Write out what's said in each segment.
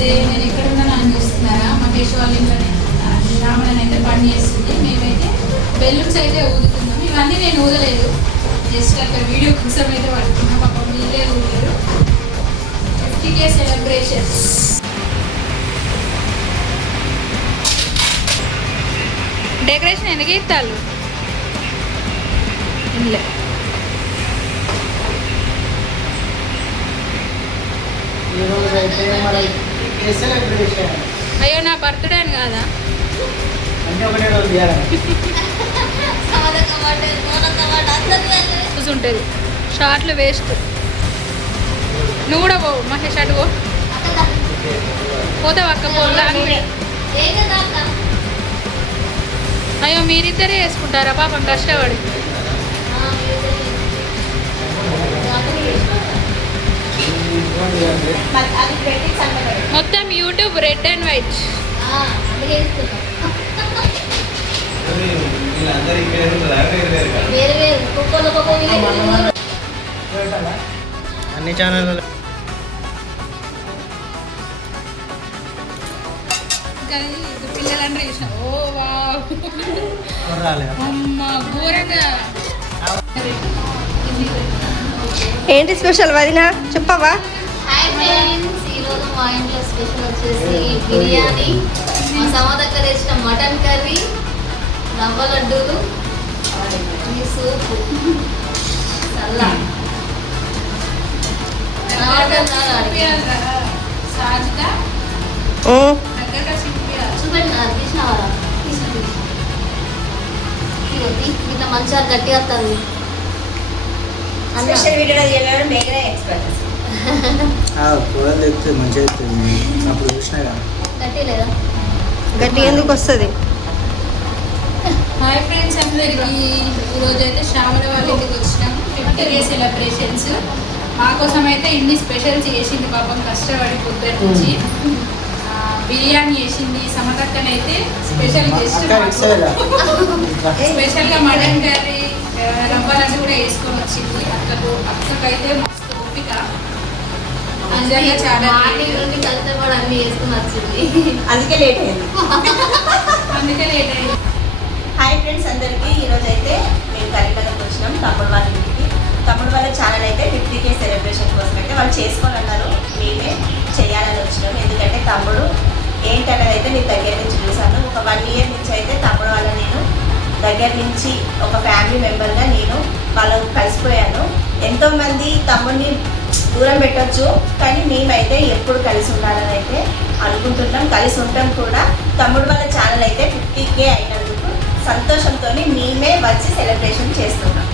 నేను ఎక్కడ ఉన్నాను అని చూస్తున్నారా? మహేష్ వాళ్ళ ఇంట్లోనే రామణన్ అయితే పని చేస్తుంది. మేమైతే బెలూన్స్ అయితే ఊదుతున్నాం. ఇవన్నీ నేను ఊదలేదు, జస్ట్ అక్కడ వీడియో కోసం అయితే పడుతున్నా. పాపం వీళ్ళే ఊదారు. 50K celebrations. డెకరేషన్ ఎందుకు ఇస్తారు? ఇంట్లో అయ్యో నా బర్త్డే అని కాదా? ఉంటుంది షార్ట్లు వేస్ట్. నువ్వు కూడా పో మహేష్, అటు పో. పోతావు అక్క? పోలా. అయ్యో మీరిద్దరే వేసుకుంటారా పాపం కష్టపడి? మొత్తం యూట్యూబ్ రెడ్ అండ్ వైట్. అన్ని ఛానల్ పిల్లలంటే చూసిన. ఓ వా అమ్మ ఘోరంగా. ఏంటి స్పెషల్ వదినా చెప్పవా? హాయ్ ఫ్రెండ్స్, ఈరోజు మా ఇంట్లో స్పెషల్ వచ్చేసి బిర్యానీ, మా సమదక్క తెచ్చిన మటన్ కర్రీ, రవ్వ లడ్డూలు, సూపు, చల్ల చూపెట్టిన తీసినవారా? ఇట్లా మంచిగా గట్టిగా వస్తుంది. స్పెషల్ వీడియో చేయడం మేఘనే ఎక్స్పర్ట్. కూరలు తెస్తే మంచిగా అవుతుంది. అప్పుడు చూసినా కదా గట్టి లేదా? గట్టి ఎందుకు వస్తుంది? హాయ్ ఫ్రెండ్స్ అందరికి, ఈరోజు అయితే శ్యామల వాళ్ళ ఇంటికి వచ్చినాం. 50K celebrations. మా కోసం అయితే ఇన్ని స్పెషల్స్ చేసింది పాపం కష్టపడి పొద్దున్న నుంచి. బిర్యానీ చేసింది. సమకక్కనైతే స్పెషల్ గెస్ట్ స్పెషల్గా మటన్ కర్రీ, రవ్వలన్నీ కూడా వేసుకొని వచ్చింది. అక్కకైతే మస్తు ఓపిక. నిజంగా చాలా అన్ని వేసుకొని వచ్చింది. అందుకే లేట్ అయింది. హాయ్ ఫ్రెండ్స్ అందరికీ, ఈరోజు అయితే మేము కరీంనగర్కి వచ్చినాం తమ్ముడు వాళ్ళ ఇంటికి. తమ్ముడు వాళ్ళ ఛానల్ అయితే 50K సెలబ్రేషన్ కోసం అయితే వాళ్ళు చేసుకోవాలన్నారు. మేమే చేయాలని వచ్చినాం. ఎందుకంటే తమ్ముడు ఏంటనేది అయితే నేను దగ్గర నుంచి చూసాను. ఒక 1 year నుంచి అయితే తమ్ముడు వాళ్ళ నేను దగ్గర నుంచి ఒక ఫ్యామిలీ మెంబర్గా నేను వాళ్ళకు కలిసిపోయాను. ఎంతోమంది తమ్ముడిని దూరం పెట్టచ్చు, కానీ మేమైతే ఎప్పుడు కలిసి ఉండాలని అయితే అనుకుంటున్నాం. కలిసి ఉంటాం కూడా. తమ్ముడు వాళ్ళ ఛానల్ అయితే 50K అయినందుకు సంతోషంతో మేమే వచ్చి సెలబ్రేషన్ చేస్తున్నాం.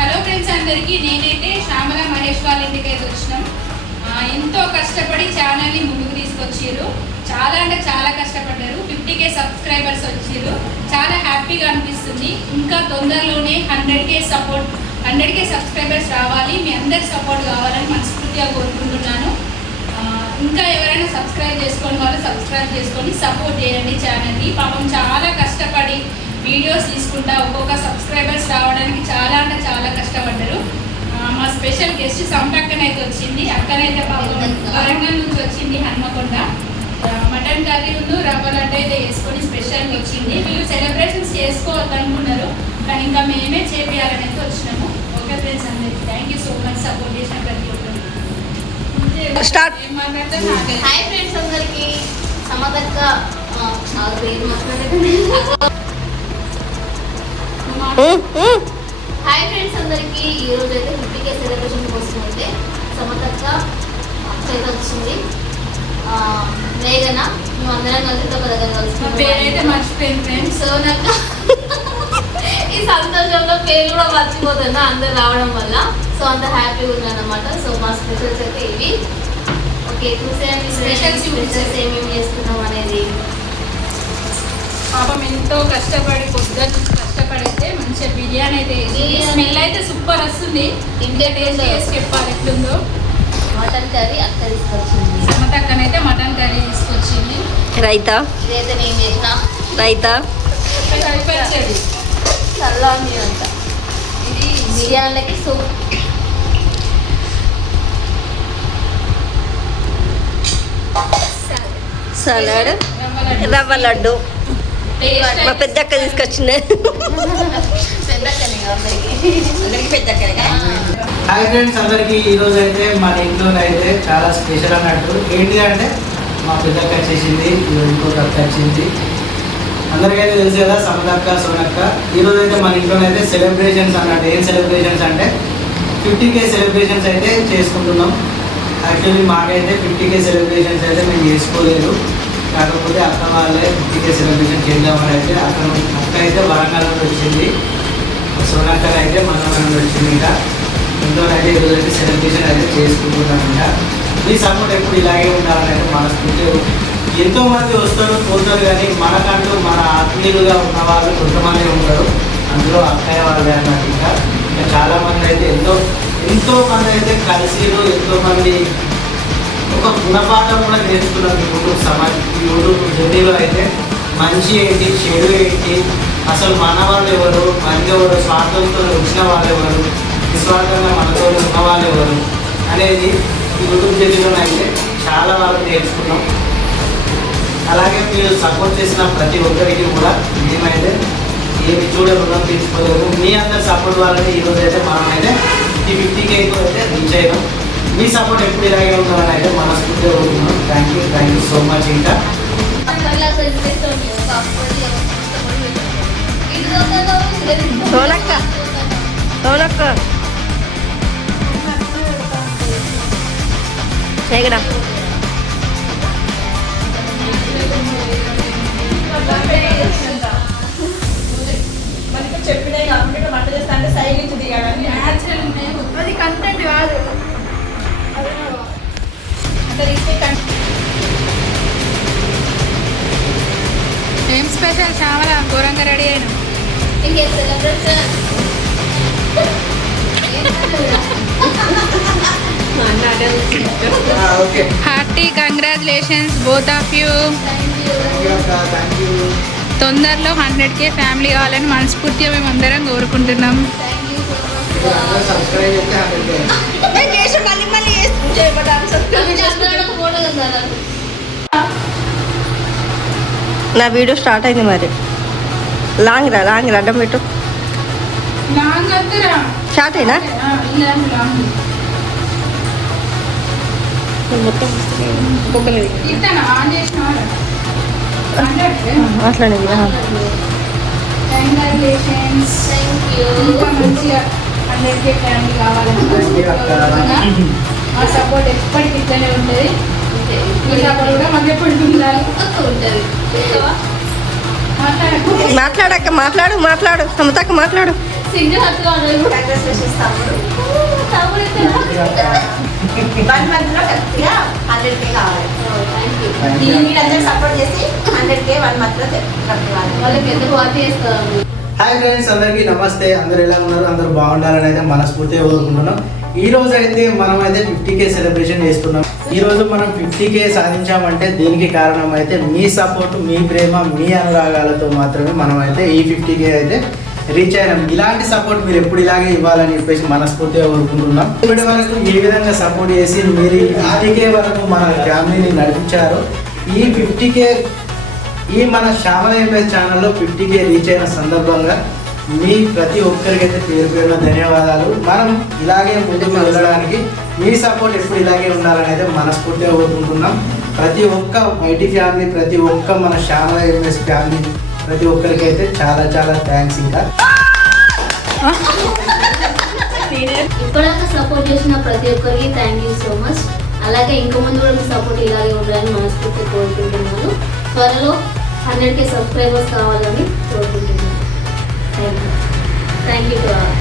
హలో ఫ్రెండ్స్ అందరికీ, నేనైతే శ్యామల మహేష్ వాళ్ళ ఇంటికి అయితే వచ్చినాం. ఎంతో కష్టపడి ఛానల్ని ముందుకు తీసుకొచ్చారు. చాలా అంటే చాలా కష్టపడ్డారు. 50K సబ్స్క్రైబర్స్ వచ్చారు. చాలా హ్యాపీగా అనిపిస్తుంది. ఇంకా తొందరలోనే 100K సబ్స్క్రైబర్స్ రావాలి. మీ అందరి సపోర్ట్ కావాలని మనస్ఫూర్తిగా కోరుకుంటున్నాను. ఇంకా ఎవరైనా సబ్స్క్రైబ్ చేసుకోని వాళ్ళు సబ్స్క్రైబ్ చేసుకొని సపోర్ట్ చేయండి ఛానల్ని. పాపం చాలా కష్టపడి వీడియోస్ తీసుకుంటా ఒక్కొక్క సబ్స్క్రైబర్స్ రావడానికి చాలా అంటే చాలా కష్టపడ్డారు. మా స్పెషల్ గెస్ట్ సమటక్కనైతే వచ్చింది. అక్కనైతే పాపం వరంగల్ నుంచి వచ్చింది, హన్మకొండ. మటన్ కర్రీ రవ్వ లడ్డు అయితే వేసుకొని స్పెషల్గా వచ్చింది. వీళ్ళు సెలబ్రేషన్స్ చేసుకోవద్దనుకున్నారు, కానీ ఇంకా మేమే చేయాలని అయితే వచ్చినాము. ఓకే ఫ్రెండ్స్ అందరికీ thank you so much support చేసిన ప్రతి ఒక్కరు. హాయ్ ఫ్రెండ్స్ అందరికీ, సమదక్క హాయ్ ఫ్రెండ్స్ అందరికీ, ఈరోజు అయితే 50K సెలబ్రేషన్ కోసం అయితే సమదక్క అక్క వచ్చింది. మేఘన మేము అందరం కలిసి ఒక దగ్గర మా పేరైతే కలుసుకున్నాం. మర్చిపోయింది ఫ్రెండ్స్. సో నాకు ఈ సంతోషంలో పేరు కూడా మర్చిపోతున్నా అందరు రావడం వల్ల. సో అంత హ్యాపీగా ఉన్నాను అనమాట. సో మా స్పెషల్స్ అయితే ఇవి. ఓకే, చూసేయండి Specials స్పెషల్స్ ఏమేమి చేస్తున్నాం అనేది. పాపం ఎంతో కష్టపడి పొద్దున్న నుంచి కష్టపడితే మంచిగా బిర్యానీ అయితే బిర్యానీ. స్మెల్ అయితే సూపర్ వస్తుంది. ఇంకా టేస్ట్ చేసి చెప్పాలి ఎట్లుందో. మటన్ కర్రీ అక్క తీసుకొచ్చింది. సమతక్కనైతే మటన్ కర్రీ తీసుకొచ్చింది. రైతా ఇదైతే నేను చేసిన రైతా కలిపచ్చేది. చల్లామి అంట. ఇది బిర్యానీలకి సూప్. సలాడ్ రవ్వ లడ్డు మా పెద్ద అక్క తీసుకొచ్చింది. పెద్ద కర్రీ అందరికి. అందరికి పెద్ద అక్కడిగా హాయ్ ఫ్రెండ్స్ అందరికీ ఈరోజు అయితే మన ఇంట్లో అయితే చాలా స్పెషల్ అన్నట్టు. ఏంటి అంటే మా పెద్దక్క చేసింది, ఇంకొక అక్క వచ్చింది. అందరికైతే తెలుసు కదా సమదక్క సోనక్క. ఈరోజు అయితే మన ఇంట్లోనైతే సెలబ్రేషన్స్ అన్నట్టు. ఏం సెలబ్రేషన్స్ అంటే 50K సెలబ్రేషన్స్ అయితే చేసుకుంటున్నాం. యాక్చువల్లీ మాకైతే 50K సెలబ్రేషన్స్ అయితే మేము చేసుకోలేదు. కాకపోతే అక్క వాళ్ళే 50K సెలబ్రేషన్ చేద్దామని అయితే అక్క అయితే వరంగల్ నుండి వచ్చింది, సోనక్క అయితే మన నుండి వచ్చింది. ఇంకా ఇంట్లో అయితే ఈరోజు అయితే సెలబ్రేషన్ అయితే చేసుకుంటున్నాం. ఇంకా మీ సపోర్ట్ ఎప్పుడు ఇలాగే ఉండాలని అయితే మనస్ఫూర్తి. ఎంతో మంది వస్తారు పోతారు, కానీ మనకంటూ మన ఆత్మీయులుగా ఉన్న వాళ్ళు కొంతమంది ఉంటారు. అందులో అక్కయ్య వాళ్ళే అన్నట్టు. ఇంకా చాలా మంది అయితే ఎంతో మంది అయితే కలిసిరు. ఎంతోమంది ఒక గుణపాఠం కూడా నేర్చుకున్నారు యూట్యూబ్ జర్నీలో. అయితే మంచి ఏంటి, చెడు ఏంటి, అసలు మన వాళ్ళు ఎవరు, మంది ఎవరు, స్వార్థంతో వచ్చిన వాళ్ళు ఎవరు, నిస్వార్థంగా మనతో ఉన్న వాళ్ళు ఎవరు అనేది యూట్యూబ్ జర్నీలో అయితే చాలా వరకు నేర్చుకున్నాం. అలాగే మీరు సపోర్ట్ చేసిన ప్రతి ఒక్కరికి కూడా మేమైతే ఏమి రుణం తీసుకోలేము. మీ అందరి సపోర్ట్ వాళ్ళని ఈరోజు అయితే మనమైతే ఈ 50K అయితే రీచ్ అయినాం. మీ సపోర్ట్ ఎప్పుడు ఇలాగే ఉండాలని అయితే మనస్ఫూర్తిగా కోరుతున్నాం. Thank you so much. ఇంకా సోనక్క సోనక్క చేయగడా మనకి చెప్పినాయి కాబట్టి ఇట్లా వంట చేస్తా అంటే సైడ్ నుంచి దిగాలని అది కంటెంట్ కాదు. ఏం స్పెషల్? చాలా ఘోరంగా రెడీ అయినా. ఇంకే celebration okay, hearty congratulations both of you. Thank you. తొందరలో 100K ఫ్యామిలీ కావాలని మనస్ఫూర్తిగా మేము అందరం కోరుకుంటున్నాం. సబ్స్క్రైబ్ చేస్తే 100K. మళ్ళీ మళ్ళీ నా వీడియో స్టార్ట్ అయింది మరి. లాంగ్ రా అడ్డం పెట్టు. స్టార్ట్ అయినా మొత్తం అట్లానే కంగ్రాచులేషన్స్. ఇంకా మంచిగా 100K ఫ్యామిలీ కావాలని మా సపోర్ట్ ఎప్పటికీ ఇట్లనే ఉంటుంది. మీ సపోర్ట్ కూడా మాకు ఎప్పటికీ ఉండాలి. మాట్లాడక్క మాట్లాడు సమతక్క మాట్లాడు. సింగిల్ హత్తు కంగ్రాచులేషన్స్ తమ్ముడు. 1 month లో కరెక్ట్గా 100K కావాలి. మీరందరూ సపోర్ట్ చేసి 100K 1 month లో కరెక్ట్ వాళ్ళకి ఎందుకు వాటి చేస్తారు. హాయ్ ఫ్రెండ్స్, అందరికీ నమస్తే. అందరు ఎలా ఉన్నారు? అందరూ బాగుండాలని అయితే మనస్ఫూర్తిగా కోరుకుంటున్నాం. ఈ రోజు అయితే మనం అయితే 50K సెలబ్రేషన్ చేసుకున్నాం. ఈ రోజు మనం 50K సాధించామంటే దీనికి కారణం అయితే మీ సపోర్ట్, మీ ప్రేమ, మీ అనురాగాలతో మాత్రమే మనం అయితే ఈ 50K అయితే రీచ్ అయినాం. ఇలాంటి సపోర్ట్ మీరు ఎప్పుడు ఇలాగే ఇవ్వాలని చెప్పేసి మనస్ఫూర్తిగా కోరుకుంటున్నాం. ఇప్పటి వరకు ఏ విధంగా సపోర్ట్ చేసి మీరు ఈ 50K వరకు మన ఫ్యామిలీని నడిపించారో, ఈ 50K ఈ మన శ్యామల ఎంఎస్ ఛానల్లో 50K రీచ్ అయిన సందర్భంగా మీ ప్రతి ఒక్కరికైతే పేరు పేరున ధన్యవాదాలు. మనం ఇలాగే ముందుకు వెళ్ళడానికి మీ సపోర్ట్ ఎప్పుడు ఇలాగే ఉండాలని అయితే మనస్ఫూర్తిగా కోరుకుంటున్నాం. ప్రతి ఒక్క ఐటీ ఫ్యామిలీ, ప్రతి ఒక్క మన శ్యామల ఎంఎస్ ఫ్యామిలీ, ప్రతి ఒక్కరికైతే చాలా చాలా థ్యాంక్స్. ఇంకా ఇప్పటిదాకా సపోర్ట్ చేసిన ప్రతి ఒక్కరికి థ్యాంక్ యూ సో మచ్. అలాగే ఇంకో ముందు కూడా మీ సపోర్ట్ ఇలాగే ఉండాలని మనస్ఫూర్తిగా కోరుకుంటున్నాను. త్వరలో 100K సబ్స్క్రైబర్స్ కావాలని కోరుకుంటున్నాను. Thank you to all.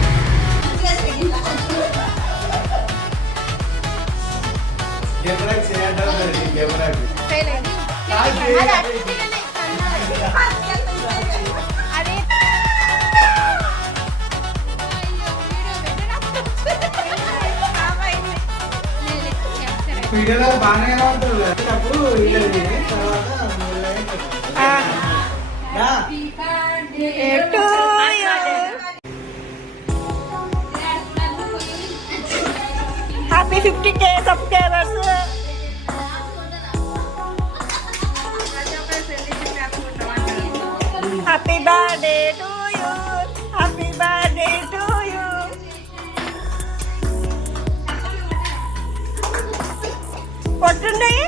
వీడియోలో బాగానే ఉంటుంది అప్పుడు వీడియో తర్వాత happy 50K subscribers. Happy birthday to you, happy birthday to you. కొట్టున్నాయి.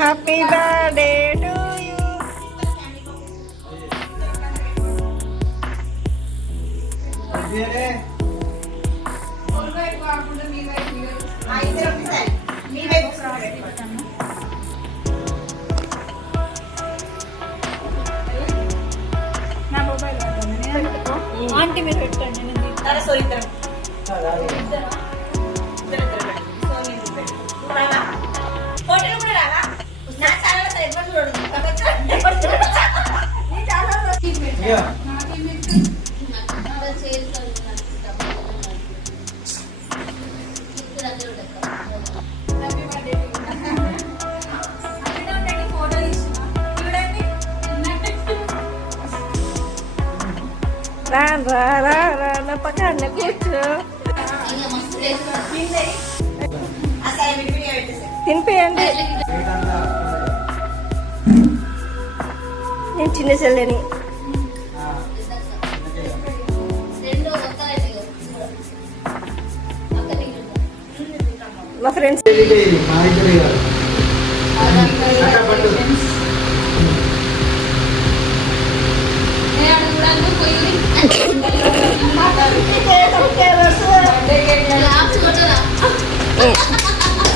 Happy birthday to you. Aunty మీరు పెట్టండి. రా రా రా రా నా పక్కన కూర్చో. తినిపియండి. నేను చిన్న చెల్లెని. మా ఫ్రెండ్స్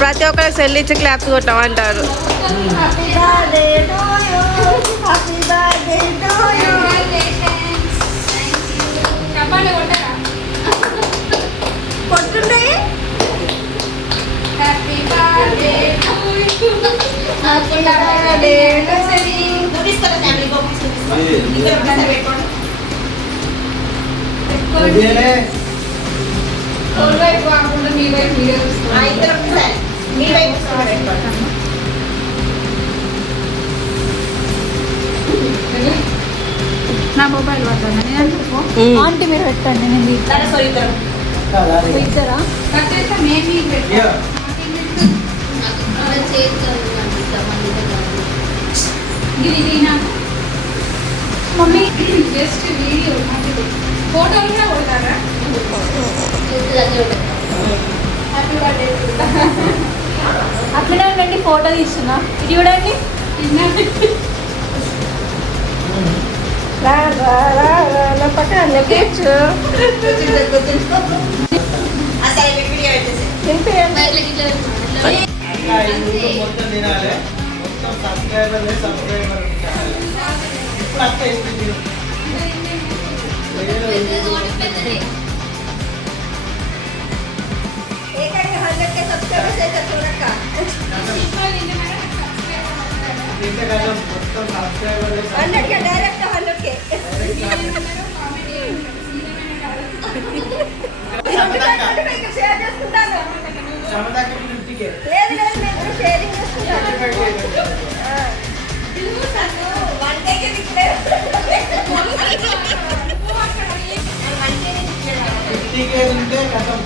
ప్రతి ఒక్కరికి సెల్ ఇచ్చి క్లాప్స్ కొట్టామంటారు. కొట్టున్నాయి. నా మొబైల్ పడుతుంది. ఆంటీ మీరు పెట్టండి. నేను ఇద్దరా మమ్మీ జస్ట్ వీడియో ఫోటోలు కూడా కొడతారా? అట్లనే ఉండండి. ఫోటో తీస్తున్నా. ఇది చూడండి. రా రా రా రా నా పక్కన కూర్చో. తినిపియండి. మొత్తం తినాలి. మొత్తం సబ్స్క్రైబర్ ఇప్పుడు అత్త ఇస్తుంది. మొత్తం సబ్స్క్రైబర్ డైరెక్ట్ 100K. షేర్ చేసుకుంటాను. లేదు లేదు నేను షేరింగ్ చేసుకుంటాను. ఉంటే కథం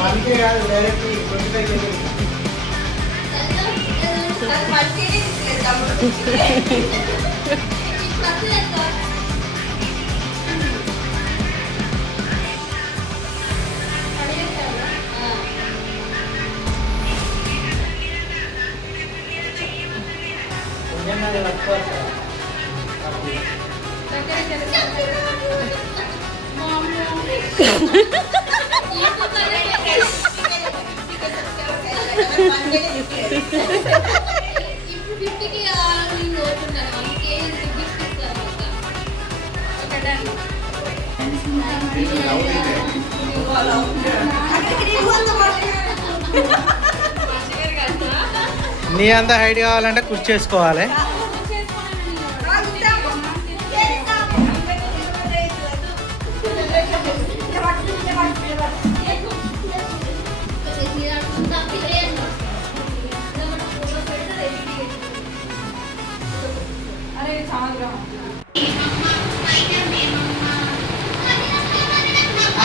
1K కాదు డైరెక్ట్ 25K. ఇప్పుడు 50కి నేను కోరుకుంటాను 1 కేజీ గిఫ్ట్ ఇస్తాను అక్క. Okay done. నీ అంత హైట్ కావాలంటే కుర్చీ చేసుకోవాలి.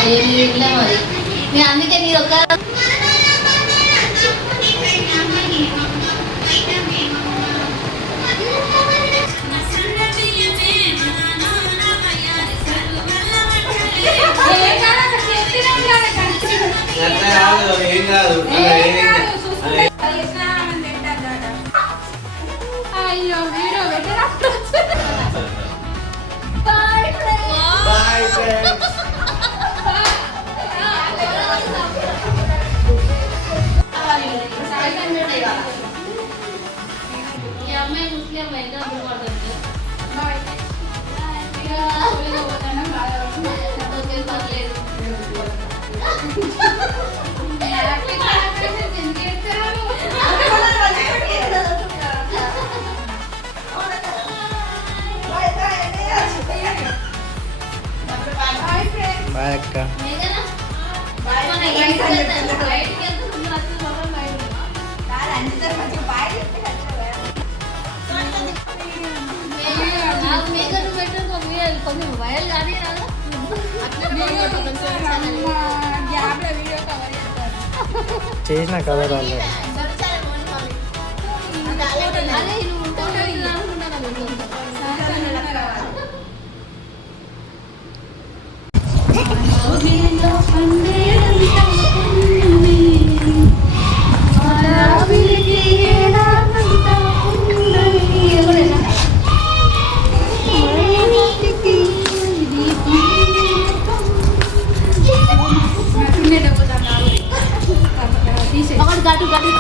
అయ్యో మీరు ఇట్లా మరి నేను అందుకే మీరు ఒక ఏం కాదు, అక్కడ చేస్తూనే ఉండాలి కంటిన్యూ. ఏం కాదు అయ్యో వీడియో పెట్టరా బాయ్ ఫ్రెండ్స్. ఈ అమ్మాయి ముస్లిం అయితే అప్పుడు పడుతుంది ఓకే పర్లేదు బాయ్ అక్క. మేఘనా మన బయటికి వెళ్తే మేఘను పెట్టు కొంచెం వైరల్ కానీ రాదు గ్యాప్ లో వీడియో కవర్ చేస్తారు. చేసిన కవర్ ఆల్రెడీ. అదే నువ్వు ఉంటావు అనుకున్నాను తీసే గట్టు గట్టు